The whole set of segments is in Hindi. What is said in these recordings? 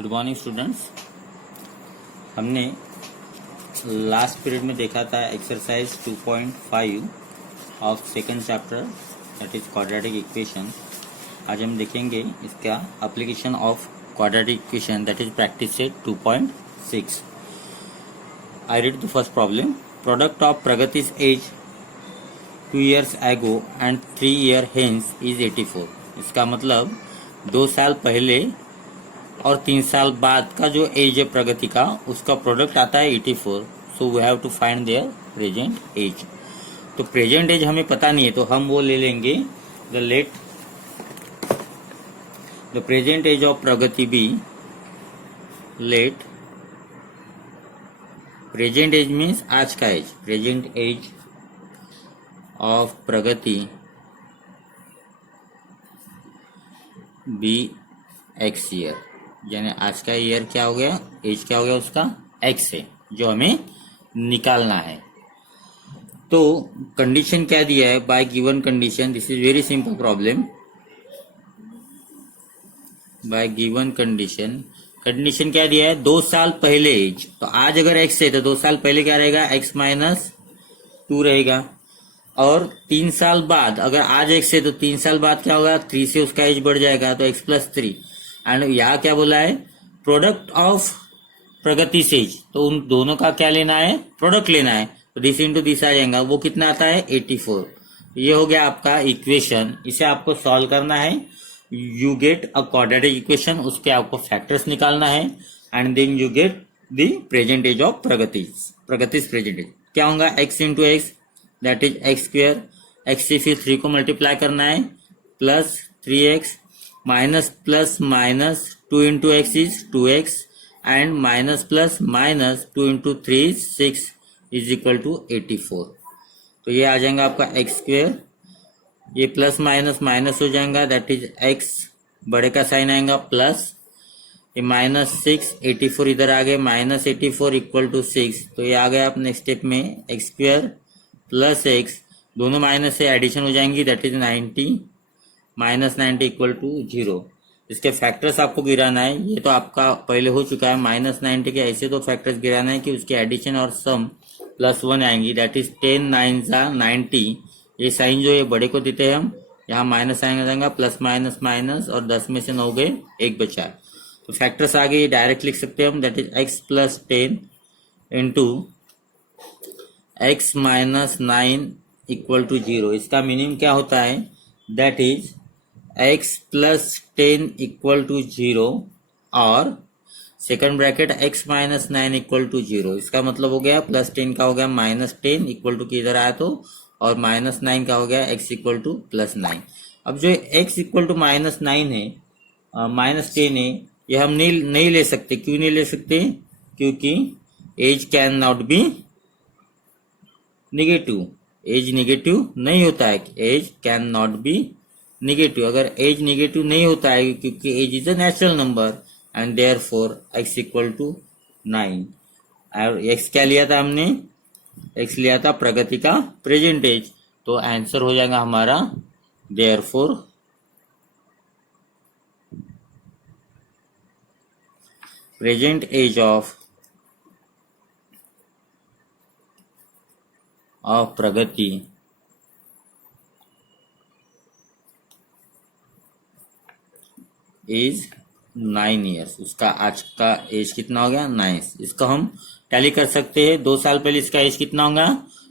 Good morning students. हमने लास्ट पीरियड में देखा था exercise 2.5 of second chapter that is quadratic equation. आज हम देखेंगे इसका application of quadratic equation that is practice से 2.6। I read the first problem. Product of प्रगति's age 2 years ago and 3 year hence is 84। इसका मतलब 2 साल पहले और 3 साल बाद का जो एज है प्रगति का उसका प्रोडक्ट आता है 84। So we have to find their present age. तो प्रेजेंट एज हमें पता नहीं है तो हम वो ले लेंगे the present age of Pragati be let present age means आज का age. Present age of Pragati be X year, यानी आज का ईयर क्या हो गया, एज क्या हो गया उसका एक्स है जो हमें निकालना है। तो कंडीशन क्या दिया है bye given condition, this is very simple problem. Bye given condition, condition क्या दिया है 2 साल पहले एज। तो आज अगर एक्स है तो 2 साल पहले क्या रहेगा एक्स माइनस 2 रहेगा। और 3 साल बाद अगर आज एक्स है तो 3 साल बाद क्या होगा 3 से उसका एज बढ़ जाएगा तो एक्स प्लस 3। एंड यहाँ क्या बोला है प्रोडक्ट ऑफ प्रगति से एज, तो उन दोनों का क्या लेना है प्रोडक्ट लेना है। तो दिस इंटू दिस आ जाएगा, वो कितना आता है 84। ये हो गया आपका इक्वेशन। इसे आपको सॉल्व करना है, you get a quadratic equation, उसके आपको फैक्टर्स निकालना है and then you get the present age of Pragati present age. क्या होगा X into x that is X square, X से फिर 3 को मल्टीप्लाई करना है plus 3x minus plus minus 2 into X is 2x and minus plus minus 2 into 3 is 6 is equal to 84। तो ये आ जाएगा आपका एक्स स्क्वेयर, ये प्लस माइनस माइनस हो जाएगा दैट इज एक्स, बड़े का साइन आएगा प्लस, ये माइनस 6 84 इधर आ गए माइनस 84 इक्वल टू 6। तो ये आ गया अपने स्टेप में एक्स स्क्वेयर प्लस एक्स, दोनों माइनस से एडिशन हो जाएंगी that is 90 minus 90 equal to 0। इसके फैक्टर्स आपको गिराना है, ये तो आपका पहले हो चुका है माइनस 90 के ऐसे तो फैक्टर्स गिराना है कि उसके एडिशन और सम प्लस 1 आएंगी दैट इज 10 9 90। ये साइन जो है बड़े को देते हैं हम, यहाँ माइनस साइन आ जाएगा प्लस माइनस माइनस और 10 में से 9 गए 1 बचा। तो फैक्टर्स आगे डायरेक्ट लिख सकते हैं हम that is x plus 10 into x minus 9 equal to 0। इसका मीनिंग क्या होता है that is x plus 10 equal to 0 और second bracket x minus 9 equal to 0। इसका मतलब हो गया प्लस 10 का हो गया माइनस 10 इक्वल टू किधर आया तो, और माइनस 9 का हो गया एक्स इक्वल टू प्लस 9। अब जो एक्स इक्वल टू माइनस 9 है माइनस 10 है, ये हम नहीं ले सकते। क्यों नहीं ले सकते, क्योंकि age can not be negative, age negative नहीं होता है, age can not be negative. अगर एज नेगेटिव नहीं होता है क्योंकि age is a natural number and therefore x equal to 9। और एक्स क्या लिया था हमने, एक्स लिया था प्रगति का प्रेजेंट एज। तो आंसर हो जाएगा हमारा therefore present age of Pragati is 9 years. उसका आज का एज कितना हो गया 9। इसको हम टैली कर सकते हैं, 2 साल पहले इसका एज कितना होगा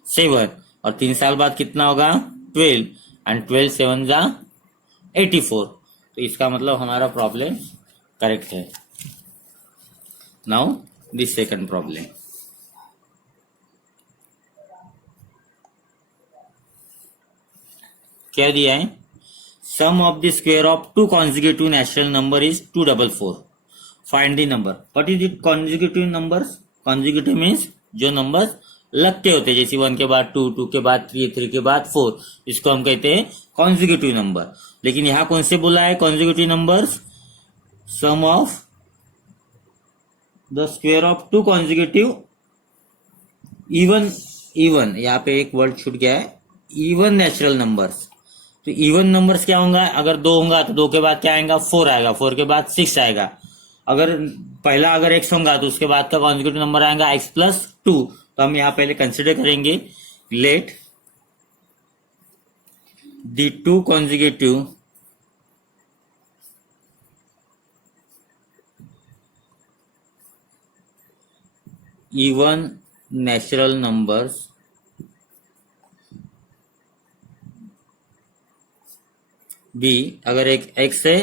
7 और 3 साल बाद कितना होगा 12 एंड 12 7 जा 84। तो इसका मतलब हमारा प्रॉब्लम करेक्ट है। नाउ दिस सेकंड प्रॉब्लम, क्या दिया है sum of the square of 2 consecutive natural number is 244। Find the number. What is it consecutive numbers, consecutive means जो नंबर्स लगते होते जैसे 1 के बाद 2, 2 के बाद 3, 3 के बाद 4, इसको हम कहते हैं कॉन्जिक्यूटिव नंबर। लेकिन यहां कौन से बोला है consecutive numbers, sum of the square of 2 consecutive even यहाँ पे एक वर्ड छूट गया है, इवन नेचुरल नंबर्स। तो इवन नंबर्स क्या होंगे, अगर 2 होगा तो 2 के बाद क्या आएगा 4 आएगा, 4 के बाद 6 आएगा, अगर पहला अगर x होगा तो उसके बाद का कॉन्जिक्यूटिव नंबर आएगा x+2। तो हम यहाँ पहले कंसिडर करेंगे let the two consecutive even natural numbers be. अगर एक x है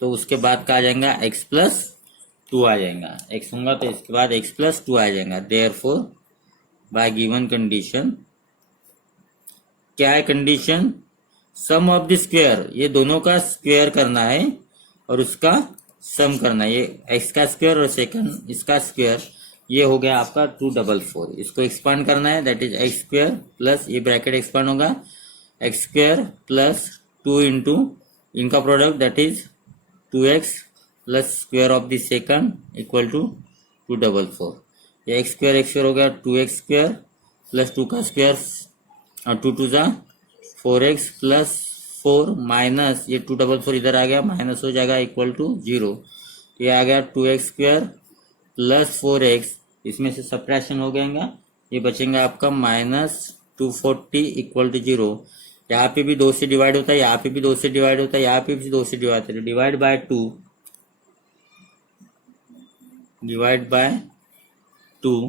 तो उसके बाद का आ जाएगा x+2 आ जाएगा। x होगा तो इसके बाद x+2 आ जाएगा। देयरफॉर बाय गिवन कंडीशन, क्या है condition? Sum of the square, ये दोनों का स्क्वायर करना है और उसका सम करना है। ये x का स्क्वायर और सेकंड इसका स्क्वायर, ये हो गया आपका 244। इसको एक्सपांड करना है, दैट इज x² प्लस, ये ब्रैकेट एक्सपांड होगा, x² प्लस 2 इंटू इनका product that is 2x plus square of the second equal to 244। ये x² हो गया 2x² प्लस 2 का स्क्वायर और 2 2 जा 4x प्लस 4 माइनस ये 244 इधर आ गया, माइनस हो जाएगा इक्वल टू 0। ये आ गया 2x² प्लस 4x, इसमें से सब्ट्रैक्शन हो जाएगा, ये बचेगा आपका -240 इक्वल टू 0। यहाँ पे भी 2 से डिवाइड होता है, यहाँ पे भी 2 से डिवाइड होता है, यहाँ पे भी 2 से डिवाइड होता है। Divide by 2, divide by 2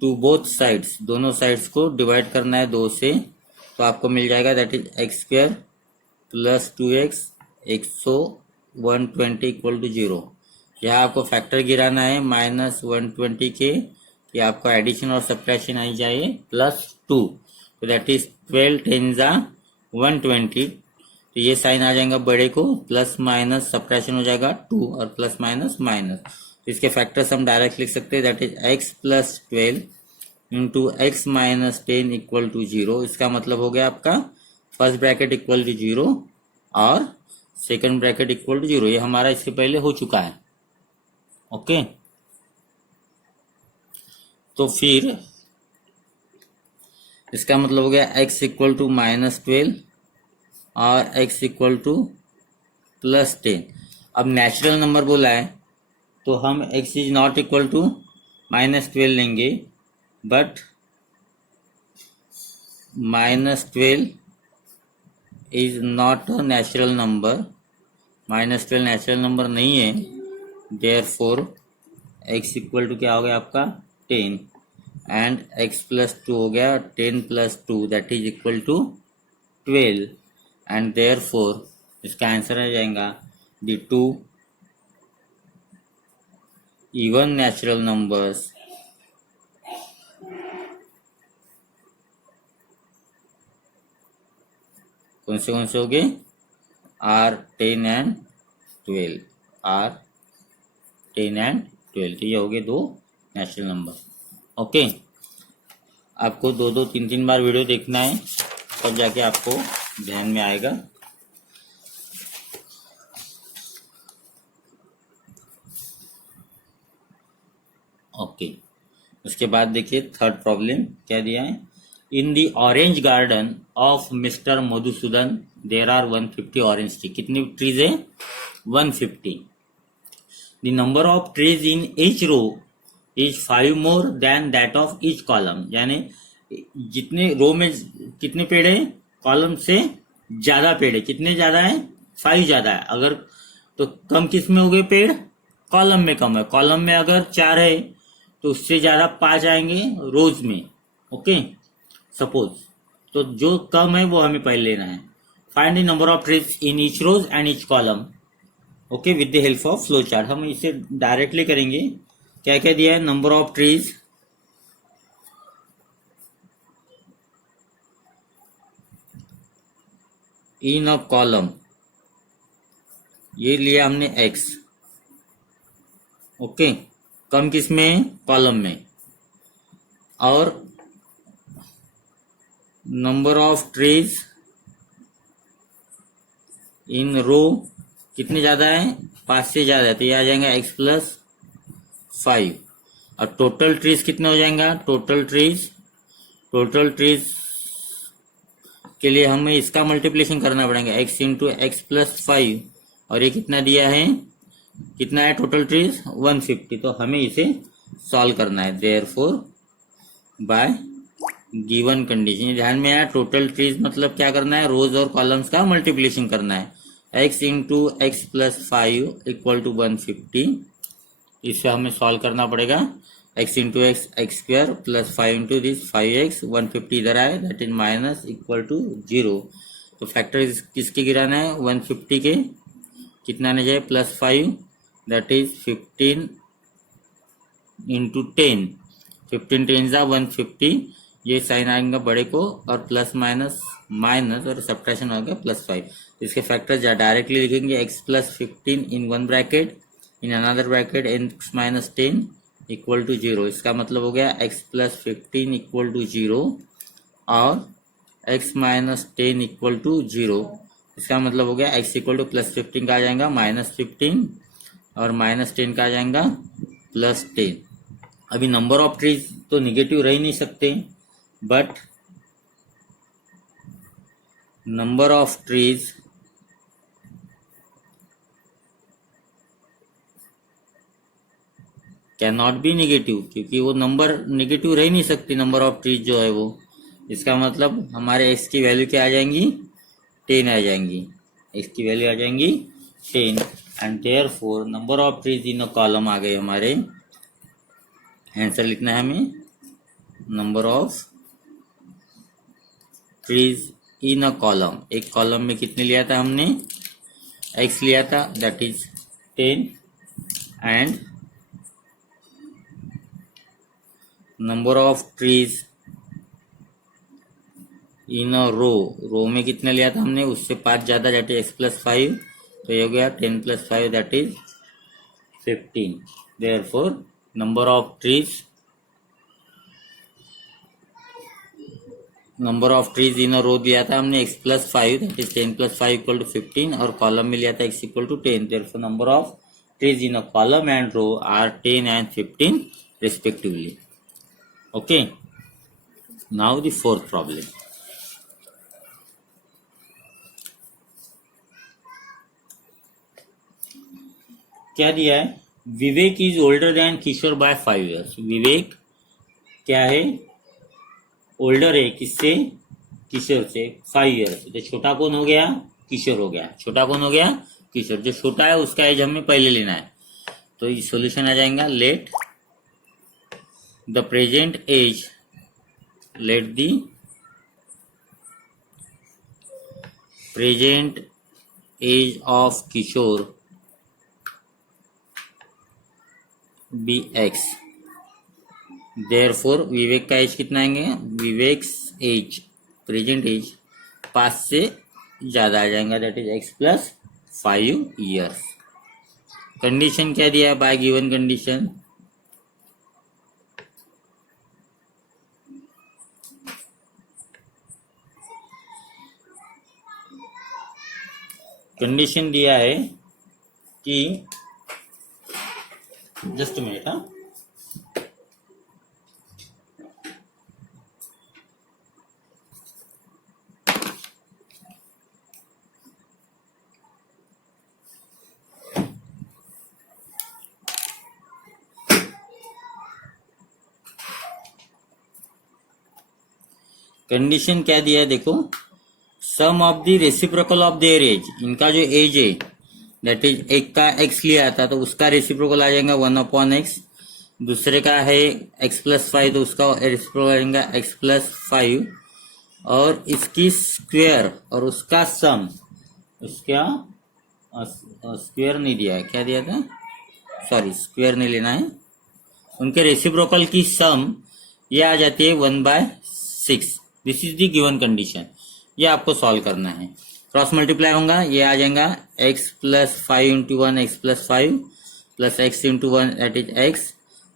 to both sides, दोनों साइड्स को डिवाइड करना है 2 से, तो आपको मिल जाएगा that is x² plus 2x 120 equal to 0। यहाँ आपको फैक्टर गिराना है -120 के, ये आपका एडिशन और सब्ट्रैक्शन आ जाए +2, तो दैट इज 12 10 जा 120। तो ये साइन आ जाएगा बड़े को, प्लस माइनस सब्ट्रैक्शन हो जाएगा 2 और प्लस माइनस माइनस। तो इसके फैक्टर्स हम डायरेक्ट लिख सकते हैं, that is x plus 12 into x minus 10 equal to 0। इसका मतलब हो गया आपका फर्स्ट ब्रैकेट इक्वल टू 0 और सेकंड ब्रैकेट इक्वल टू 0। ये हमारा इससे पहले हो चुका है। ओके, तो फिर इसका मतलब हो गया x इक्वल टू -12 और x इक्वल टू +10। अब नेचुरल नंबर बोला है तो हम x is not equal to -12 लेंगे, but -12 is not a natural number, -12 natural number नहीं है। देयरफॉर x इक्वल टू क्या हो गया आपका 10 एंड x प्लस 2 हो गया 10 plus 2 that is equal to 12 and therefore इसका आंसर आ जाएगा the two even natural numbers कौन से हो गए आर 10 एंड 12, आर 10 एंड 12। तो ये हो गए 2 नेचुरल नंबर। ओके, आपको 2 3 बार वीडियो देखना है, तब जाके आपको ध्यान में आएगा। ओके, उसके बाद देखिए थर्ड प्रॉब्लम क्या दिया है। In the orange garden of mister Madhusudan there are 150 orange tree. कितनी ट्रीज है? 150। The number of trees in each row is 5 more than that of each column. यानी जितने रो में कितने पेड़ है, कॉलम से ज्यादा पेड़ है। कितने ज्यादा है? 5 ज्यादा है। अगर तो कम किस में हो गए पेड़? कॉलम में कम है। कॉलम में अगर 4 है तो उससे ज्यादा 5 आएंगे रोज में। ओके, सपोज, तो जो कम है वो हमें पहले लेना है। Find the number of trees in each rows and each column. Okay, with the help of flow chart. हम इसे डायरेक्टली करेंगे। क्या क्या दिया है? Number of trees in a column, ये लिया हमने x। ओके, कम किस में? कॉलम में। और नंबर ऑफ ट्रीज इन रो कितने ज्यादा है? 5 से ज्यादा है, तो ये आ जाएगा x प्लस 5। और टोटल ट्रीज कितने हो जाएगा? टोटल ट्रीज के लिए हमें इसका मल्टीप्लिकेशन करना पड़ेगा, x इंटू एक्स प्लस 5। और ये कितना दिया है? कितना है टोटल ट्रीज 150, तो हमें इसे सॉल्व करना है। देयरफॉर बाय गिवन कंडीशन, ध्यान में आया, टोटल ट्रीज मतलब क्या करना है, रोज और कॉलम्स का मल्टीप्लिकेशन करना है। x into x plus 5 equal to 150, इसे हमें सॉल्व करना पड़ेगा। x into x x square plus 5 into this 5x, 150 इधर आए, that is minus equal to 0। तो फैक्टर किसके गिराना है, 150 के कितना आने जाए plus 5, that is 15 into 10, 15 ten जा 150, ये साइन आएगा बड़े को और प्लस माइनस माइनस और सब्ट्रैक्शन होगा प्लस 5। इसके फैक्टर डायरेक्टली लिखेंगे x plus 15 in one bracket, in another bracket x minus 10 equal to 0। इसका मतलब हो गया x प्लस 15 इक्वल टू 0 और x माइनस 10 इक्वल टू 0। इसका मतलब हो गया x इक्वल टू प्लस 15 का आ जाएगा माइनस 15 और माइनस 10 का आ जाएगा प्लस 10। अभी नंबर ऑफ ट्रीज तो निगेटिव रह ही नहीं सकते, but number of trees can not be negative, क्योंकि वो नंबर नेगेटिव रह ही नहीं सकती, नंबर ऑफ ट्रीज जो है वो। इसका मतलब हमारे x की वैल्यू क्या आ जाएंगी, 10 आ जाएंगी, x की वैल्यू आ जाएंगी 10 and therefore number of trees in a column आ गए हमारे। आंसर लिखना है हमें, number of trees in a column, एक कॉलम में कितने लिया था हमने, x लिया था, that is 10 and number of trees in a row में कितने लिया था हमने, उससे 5 ज्यादा, दैट इज x प्लस 5, तो ये हो गया 10 plus 5 that is 15। Therefore number of trees in a row दिया था हमने x plus 5, that is 10 plus 5 equal to 15, और कॉलम में लिया था x equal to 10। Therefore number of trees in a column and row are 10 and 15 respectively. Okay, now the fourth problem. क्या दिया है, Vivek is older than Kishore by 5 years। Vivek क्या है, ओल्डर है किससे, किशोर से 5 years। तो छोटा कौन हो गया, किशोर हो गया, छोटा कौन हो गया, किशोर। जो छोटा है उसका एज हमें पहले लेना है, तो ये सॉल्यूशन आ जाएगा, let the present age, let the present age of Kishore be x। therefore Vivek का एज कितना आएंगे, विवेक्स एज प्रेजेंट एज 5 से ज्यादा आ जाएगा, that is x plus 5 years। Condition क्या दिया है, बाय गिवन कंडीशन, कंडीशन दिया है कि, जस्ट मिनट, हाँ, कंडीशन क्या दिया है देखो, sum of the reciprocal of their age, इनका जो एज है दैट इज एक का x लिया था तो उसका रेसिप्रोकल आ जाएगा 1/x, दूसरे का है x प्लस 5 तो उसका रेसिप्रोकल आ जाएगा x प्लस 5, और इसकी स्क्वायर और उसका सम, उसका स्क्वायर नहीं दिया है, क्या दिया था, सॉरी स्क्वायर नहीं लेना है, उनके रेसिप्रोकल की सम ये आ जाती है 1/6। This is the given condition, ये आपको सॉल्व करना है। क्रॉस मल्टीप्लाई होगा, ये आ जाएगा x plus 5 into 1 x plus 5 plus x into 1 that is x,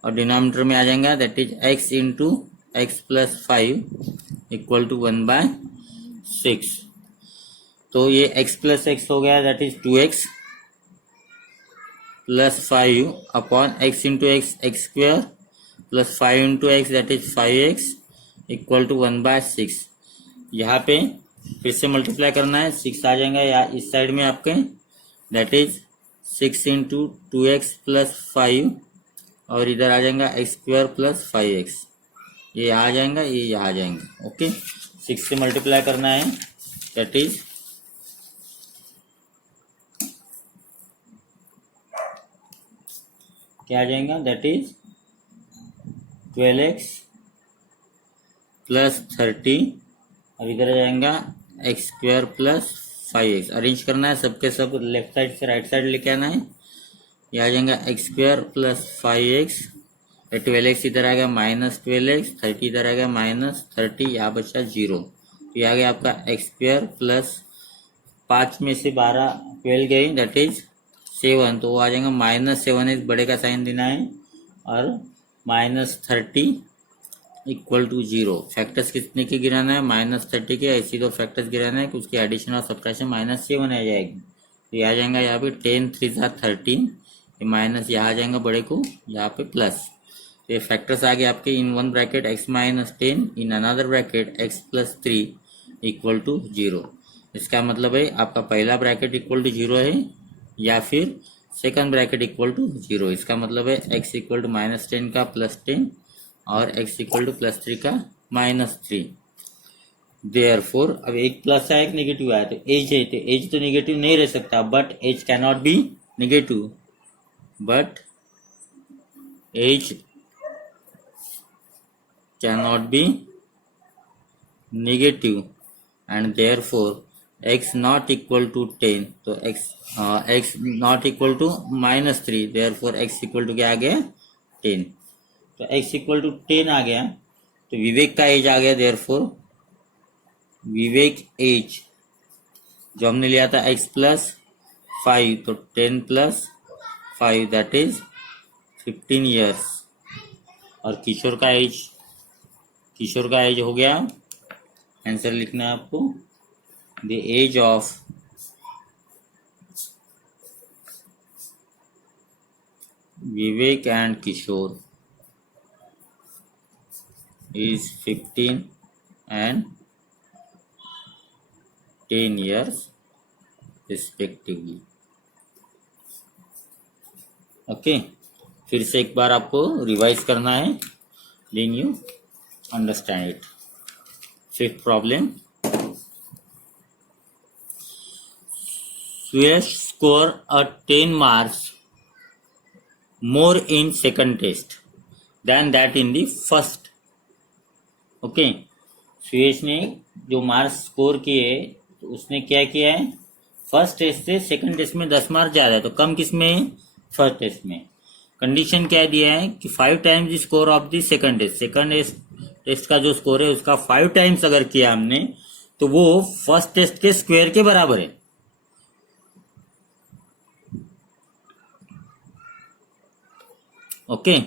और डिनोमिनेटर में आ जाएगा that is x into x plus 5 equal to 1/6। तो ये x प्लस x हो गया, that is 2x plus 5 upon x into x x square plus 5 into x that is 5x equal to 1/6। यहाँ पे फिर से मल्टीप्लाई करना है, 6 आ जाएगा या इस साइड में आपके, that is 6 into 2x plus 5 और इधर आ जाएगा एक्स स्क्वायर प्लस 5x। ये यहाँ आ जाएगा, ये यहाँ आ जाएंगे। ओके, 6 से मल्टीप्लाई करना है, दैट इज क्या आ जाएगा, दैट इज 12x प्लस 30 और इधर आ जाएगा x square plus 5x। Arrange करना है सबके सब, लेफ्ट साइड से राइट साइड लेके आना है। ये आ जाएगा x square plus 5x, 12x इधर आ गया माइनस 12x, 30 इधर आ गया माइनस 30, यहाँ बचा 0। तो ये आ गया आपका एक्स स्क्वायर प्लस 5 में से 12 गई, दैट इज 7, तो वो आ जाएगा -7x, बड़े का साइन देना है, और -30 इक्वल टू 0। फैक्टर्स कितने के गिराना है, -30 के। ऐसी दो फैक्टर्स गिराना है कि उसकी एडिशन और सब्ट्रैक्शन -7 आ जाएगी। तो ये आ जाएगा यहाँ पे 10 3 13, ये माइनस यहाँ आ जाएगा बड़े को, यहाँ पे प्लस। तो ये फैक्टर्स आ गए आपके in one bracket x -10, in another bracket x + 3 equal to 0। इसका मतलब है आपका पहला ब्रैकेट इक्वल टू 0 है या फिर सेकंड ब्रैकेट इक्वल टू 0। इसका मतलब है x इक्वल टू -10 का +10 और x इक्वल टू +3 का -3। देयरफॉर अब एक प्लस है एक नेगेटिव आया, तो एज है, तो एज तो नेगेटिव नहीं रह सकता, but age can not be negative, but age cannot be negative and therefore x not equal to 10, तो x not equal to -3, therefore x equal to क्या आ गया 10। तो x equal to 10 आ गया, तो विवेक का एज आ गया, therefore विवेक एज जो हमने लिया था x + 5, तो 10 + 5 दैट इज 15 ईयर्स। और किशोर का एज हो गया, आंसर लिखना है आपको, the age of Vivek and Kishore is 15 and 10 years respectively। Okay, फिर से एक बार आपको रिवाइज करना है, then you understand it। Fifth problem, Suyash score a 10 marks more in second test than that in the first। Okay, Suyash ने जो मार्क्स स्कोर किए तो उसने क्या किया है, फर्स्ट टेस्ट से सेकंड टेस्ट में 10 मार्क्स ज्यादा है, तो कम किस में है, फर्स्ट टेस्ट में। कंडीशन क्या दिया है कि 5 times the score of the second test, second test का जो स्कोर है उसका 5 टाइम्स अगर किया हमने तो वो फर्स्ट टेस्ट के स्क्वायर के बराबर है। Okay,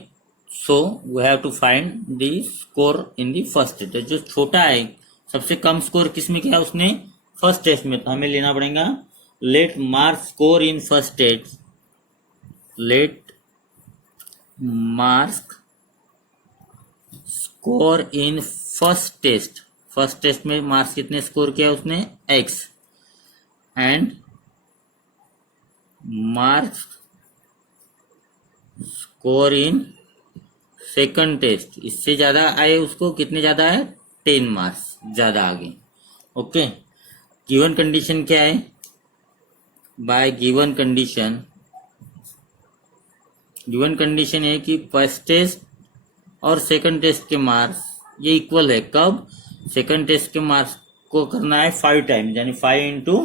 so we have to find the score in the first test. जो छोटा है, सबसे कम स्कोर किसमें किया उसने, फर्स्ट टेस्ट में, तो हमें लेना पड़ेगा let mark score in first test, let mark score in first test. First test में मार्क्स कितने स्कोर किया उसने, x, and marks score in second test, इससे ज्यादा आए उसको, कितने ज्यादा है, 10 मार्क्स ज्यादा आगे। ओके, गिवन कंडीशन क्या है, बाय गिवन कंडीशन है कि फर्स्ट टेस्ट और सेकंड टेस्ट के मार्क्स ये इक्वल है। कब, सेकंड टेस्ट के मार्क्स को करना है 5 टाइम्स, यानी 5 इंटू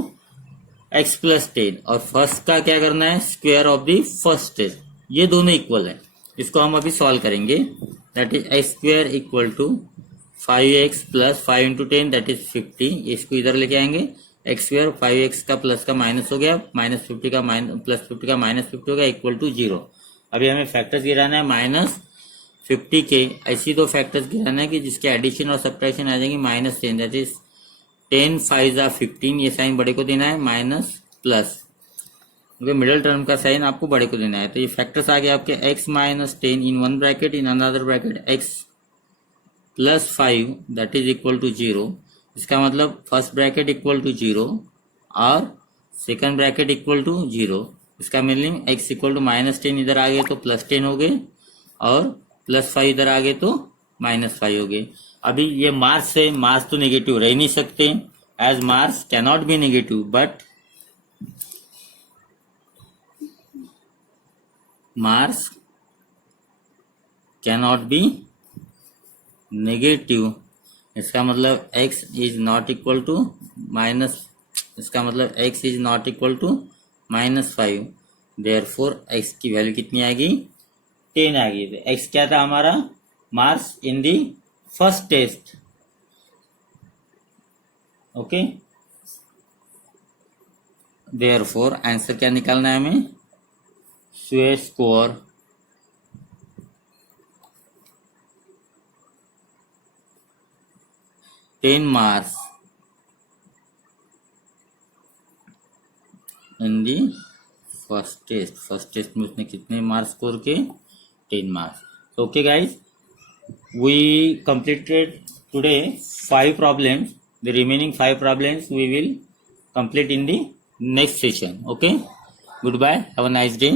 x + 10, और फर्स्ट का क्या करना है, square of the first test. ये दोनों इक्वल है, इसको हम अभी सॉल्व करेंगे। That is x² = 5x + 5 into 10 that is 50। इसको इधर लेके आएंगे, x² 5x का प्लस का माइनस हो गया, -50 का प्लस 50 का -50 हो गया, इक्वल टू 0। अभी हमें फैक्टर्स गिराना है -50 के, ऐसी दो फैक्टर्स गिराना है कि जिसके एडिशन और सब्ट्रैक्शन आ जाएंगे -10, दैट इज 10 5 = 15। ये साइन बड़े को देना है, माइनस प्लस, क्योंकि मिडिल टर्म का साइन आपको बड़े को देना है। तो ये फैक्टर्स आ गए आपके x -10 in one bracket, in another bracket x + 5 that is equal to 0। इसका मतलब फर्स्ट ब्रैकेट इक्वल टू 0 और सेकंड ब्रैकेट इक्वल टू 0, इसका मीनिंग x इक्वल टू -10 इधर आ गए तो +10 हो गए और +5 इधर आ गए तो -5 हो गए। अभी ये मार्स है, मार्स तो नेगेटिव रह नहीं सकते, age marks cannot be negative, but marks cannot be negative. इसका मतलब x is not equal to minus, इसका मतलब x is not equal to -5, therefore x की वैल्यू कितनी आएगी, 10 आ गई। x क्या था हमारा, marks in the first test. Okay, therefore answer क्या निकालना है हमें, square score ten marks in the first test. First test में उसने कितने मार्क्स स्कोर किए, 10 marks. Okay guys, we completed today 5 problems. The remaining 5 problems we will complete in the next session. Okay, goodbye, have a nice day.